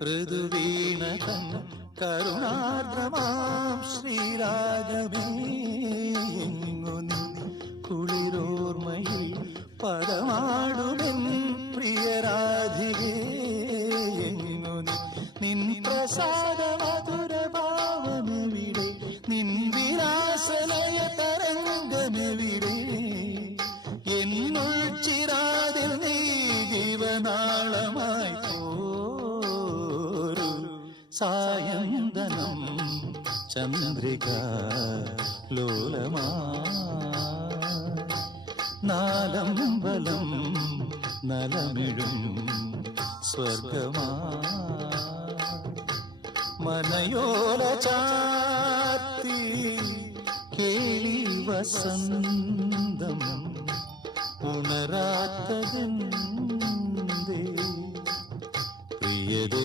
ഋതുവീണതൻ കരുണാർദ്രമാം ശ്രീരാഗമേ എങ്ങു നീ കുളിരോർമ്മയിൽ പദമാടുമെൻ പ്രിയരാധികേ എങ്ങു നിൻ പ്രസാദ മധുരഭാവമെവിടെ നിൻ വിലാസലയ തരംഗമെവിടെ എന്നുൾ ചിരാതിൽ നീ ജീവനാളമായി പോരു സായന്തനം ചന്ദ്രിക ലോലമാ നാലമ്പലം നലമിഴും സ്വർഗമാ മനയോല ചാത്തി കേളി വസന്തം ഉണരാത്ത